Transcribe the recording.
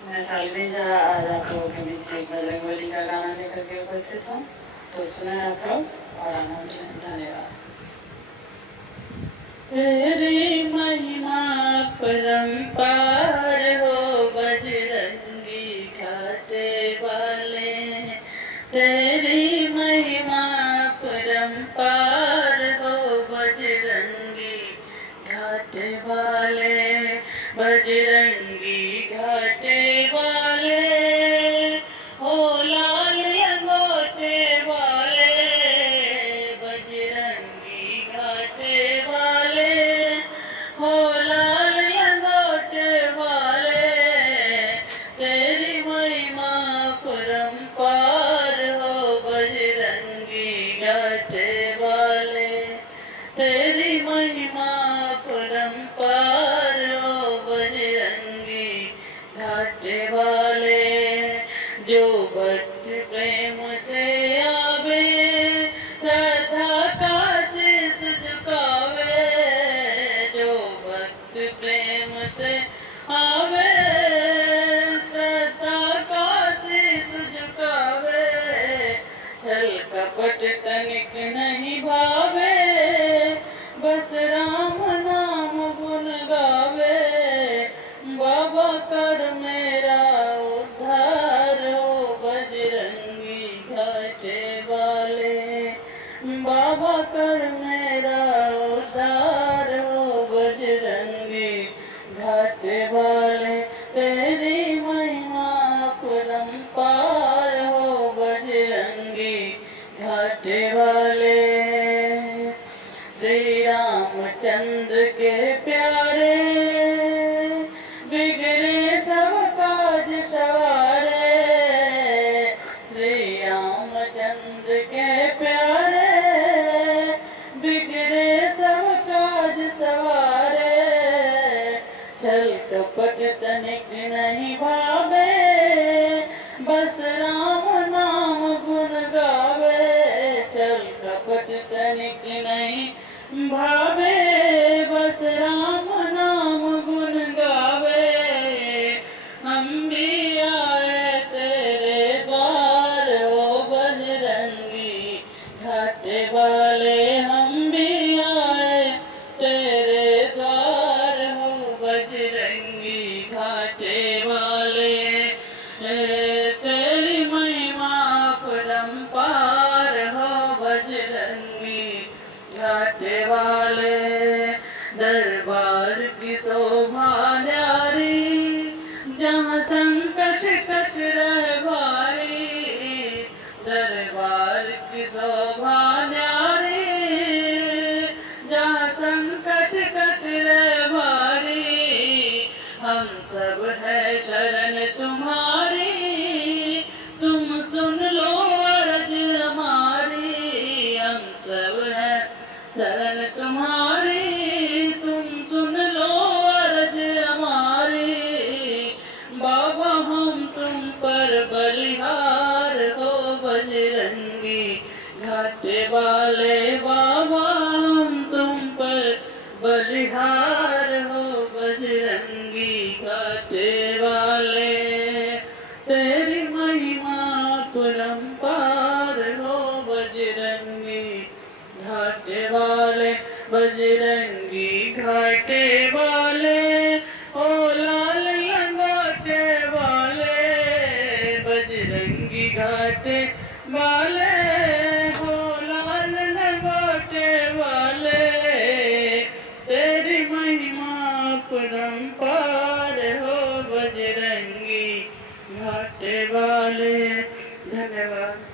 मैं सालनी जहाँ आज आप लोगों के बीच एक बजरंगबली का गाना लेकर के उपस्थित हूँ, तो सुने आप लोग और आनंद लें। धन्यवाद। तेरी महिमा परंपार हो बजरंगी घाटे वाले, तेरी महिमा परंपार हो बजरंगी घाटे वाले, बजरंगी घाटे वाले, ओ लाल लंगोटे वाले, बजरंगी घाटे वाले, ओ लाल लंगोटे वाले, तेरी महिमा परंपार हो बजरंगी घाटे वाले, तेरी महिमा परंपार हो बजरंगी घाटे वाले। जो भक्त प्रेम से आवे, श्रद्धा का शीश झुकावे, जो भक्त प्रेम से आवे, श्रद्धा का शीश झुकावे, छल कपट तनिक नहीं भावे, बस राम नाम गुण गावे, बाबा कर मेरा उद्धार हो बजरंगी घाटे वाले, बाबा कर मेरा उद्धार हो बजरंगी घाटे वाले, तेरी महिमा परंपार हो बजरंगी घाटे वाले। श्री रामचंद्र के प्यारे, बिगड़े सब काज सवारे, श्री रामचंद्र के प्यारे, बिगड़े सब काज सवारे, छल कपट तनिक नहीं भावे, बस राम नाम गुण गावे, छल कपट तनिक नहीं भावे, बस राम नाम गुण गावे, हम भी आए तेरे द्वार हो बजरंगी घाटे वाले, हम भी आए तेरे द्वार हो बजरंगी घाटे वाले, तेरी महिमा परंपार हो बजरंगी घाटे वाले, दरबार की शोभा न्यारी, जहाँ संकट कट रहे भारी, दरबार की शोभा न्यारी, जहाँ संकट कट रहे भारी, हम सब है शरण तुम्हारी, तुम सुन लो अर्ज हमारी, हम सब है शरण तुम्हारी, तुम सुन लो अर्ज हमारी, बाबा हम तुम पर बलिहार हो बजरंगी घाटे वाले, बाबा हम तुम पर बलिहार हो बजरंगी घाटे वाले, तेरी महिमा परंपार हो बजरंगी घाटे वाले, बजरंगी घाटे वाले, ओ लाल लंगोटे वाले, बजरंगी घाटे वाले, ओ लाल लंगोटे वाले, तेरी महिमा परंपार हो बजरंगी घाटे वाले। धन्यवाद।